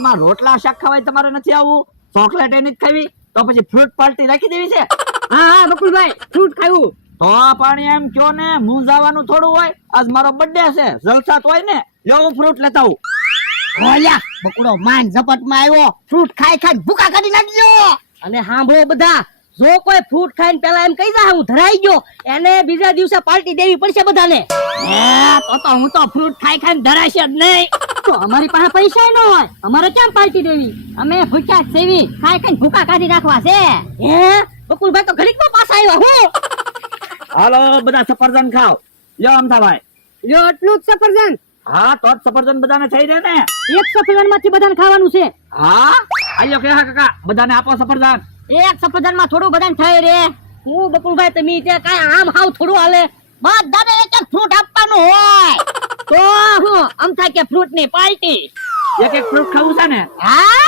માં રોટલા શાક ખવાય તમારે નથી આવવું, ચોકલેટ એની જ ખાવી, તો પછી ફ્રૂટ પાર્ટી રાખી દેવી છે? હા હા બકુલભાઈ, ફ્રૂટ ખાવું. તો પાણી એમ કયો ને, મૂંઝાવાનું થોડું હોય. આજ મારો બર્થડે છે, જલસા તો હોય ને, લ્યો હું ફ્રૂટ લેતા આવું. ઓલ્યા બકુડો માન ઝપટ માં આવ્યો, ફ્રૂટ ખાઈ ખાઈ ભૂકા કાઢી નાખ્યો. અને સાંભળો બધા, જો કોઈ ફ્રૂટ ખાઈને પેલા એમ કહી દે હું ધરાઈ ગયો, એને બીજા દિવસે પાર્ટી દેવી પડશે બધાને. તો હું તો ફ્રૂટ ખાઈ ખાઈ ધરાશે જ નહીં. તો અમારી પાસે પૈસા ન હોય, અમારે કેમ પાર્ટી દેવી? અમે ભૂખ્યા જ સેવી, ખાઈ ખાઈ ભૂકા કાઢી નાખવા છે. હે બકુલભાઈ તો ઘડીક માં પાછા આવ્યા. હું હાલો બધા સફરજન ખાઓ, લ્યો અમથાભાઈ. લ્યો એટલું જ સફરજન. હા તો જ સફરજન બધાને થઈ રહે ને. એક સફરજન માંથી બધાને ખાવાનું છે. હા આલ્યો કે હા કાકા, બધાને આપો સફરજન. એક સફરજન માં થોડું બધાને થાય રે. હું બકુલભાઈ તમે ત્યાં કાંઈ આમ હાવ થોડું હાલે. બધાને એક એક ફ્રૂટ આપવાનું હોય. તો હું આમ થાય કે ફ્રૂટ ની પાર્ટી. એક એક ફ્રૂટ ખાવું છે ને? હા